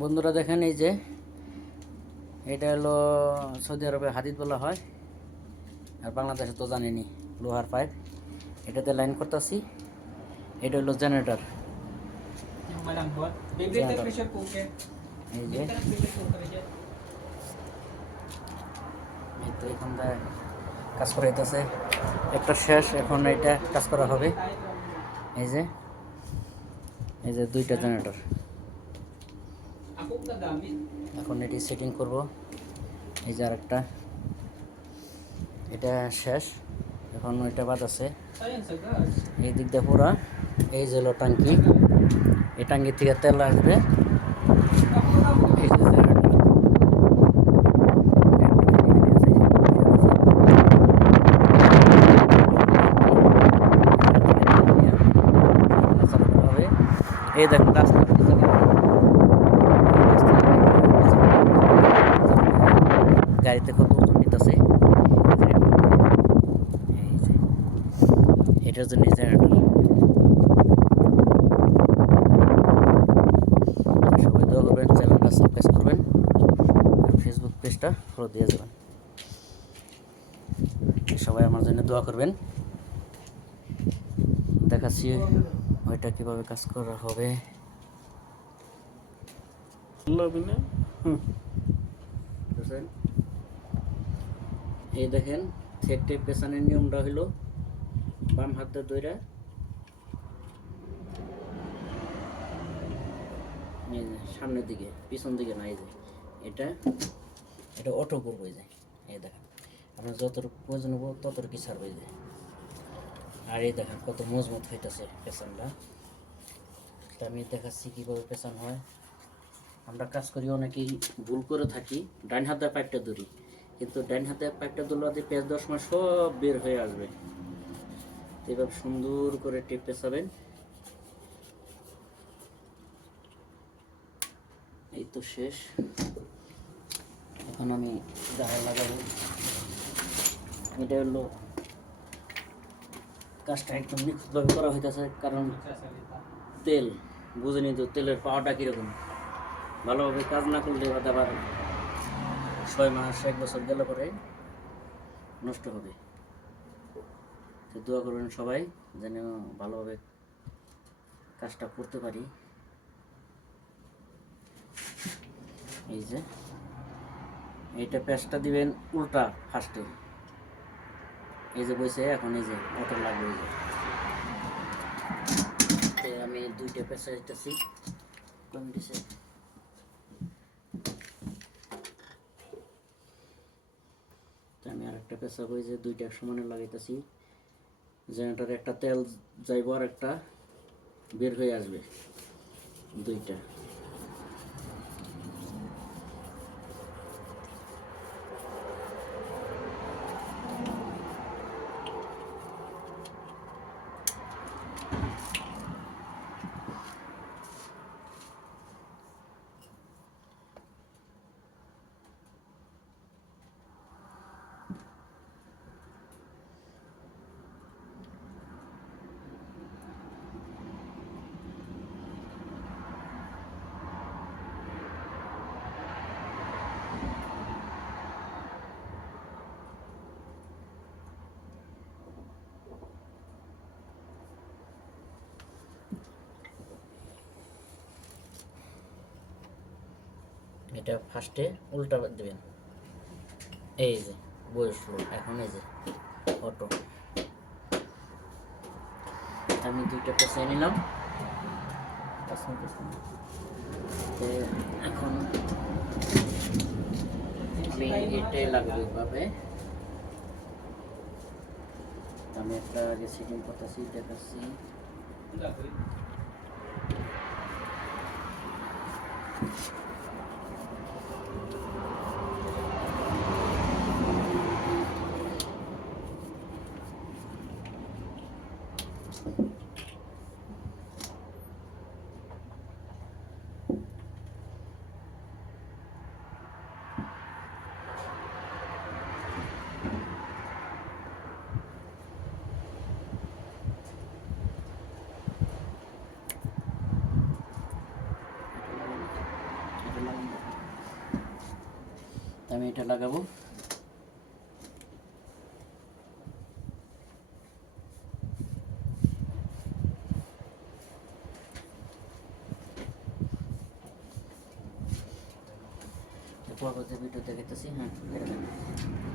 বন্ধুরা দেখেন এই যে, এটা হলো সৌদি আরবে হাদিদ বলা হয়, আর বাংলাদেশে তো জানেনি লোহার পাইপ এটাতে লাইন করতেছি, এটা হলো জেনারেটর. এই যে তো এখান থেকে কাজ একটা শেষ, এখন এটা কাজ করা হবে এই যে এই যে দুইটা জেনারেটর. এখন এটি সেটিং করব এই যে আরেকটা এটা শেষ এখন ওইটা বাদ আছে. এই দিক দিয়ে পুরা এই যে হলো টাঙ্কি এই টাঙ্কি থেকে তেল আসবে. এই যে generator। এই দেখো রাস্তা গাড়িতে কত ওজন নিতেছে। এই যে এটার জন্য জেনারেটর সবাই দোয়া করবেন চ্যানেলটা সাবস্ক্রাইব করবেন আর ফেসবুক পেজটা ফলো দিয়ে যাবেন। সবাই আমার জন্য দোয়া করবেন। দেখাচ্ছি ওইটা কীভাবে কাজ করা হবে। বুঝছেন? এই দেখেন টেপ পেছানোর নিয়মটা হলো বাম হাতে দইরা সামনের দিকে, পিছন দিকে না, এই যে এটা এটা অটো করব, এই যে, এই দেখেন। আপনার যতটুকু প্রয়োজন হব ততটুকু ছাড়বো, এই যে। আর এই দেখেন কত মজবুত হইতেছে পেছনটা। আমি দেখাচ্ছি কীভাবে পেছন হয়। আমরা কাজ করি অনেকেই ভুল করে থাকি, ডান হাতে পাইপটা ধরি। কিন্তু ডান হাতে পাইপটা ধরলে পেঁয়াজ দেওয়ার সময় সব বের হয়ে আসবে। এবার সুন্দর করে টেপ পেঁচাবেন। এই তো শেষ। এখন আমি গায়ে লাগাবো। এটা হলো কাজটা একদম নিখুঁতভাবে করা হইতেছে, কারণ. তেল, বুঝেনি তো, তেলের পাওয়াটা কীরকম? ভালোভাবে কাজ না করলে আবার ছয় মাস, এক বছর গেলে পরে নষ্ট হবে। তো দোয়া করবেন সবাই যেন ভালোভাবে কাজটা করতে পারি। এই যে, এইটা পেঁচটা দিবেন উল্টা ফার্স্টে। এই যে বসে এখন এই যে মোটর লাগবে এই যে। আমি দুইটা পেঁচা দিতেছি কম দিছে তো আমি আর একটা পেঁচা বই যে দুইটা সমানে লাগাইতেছি। জেনারেটার একটা তেল যাইব আর একটা বের হয়ে আসবে। দুইটা। এটা ফার্স্টে উল্টা দেবেন এই যে বসল এখন এই যে অটো আমি দুইটা পেঁচিয়ে নিলাম। এখন আমি এটাই লাগবে আমি একটা আগে সেটিং করতেছি, দেখাচ্ছি Ang gagawin. আমি এটা লাগাবো পরবর্তী ভিডিও দেখাইতেছি হ্যাঁ।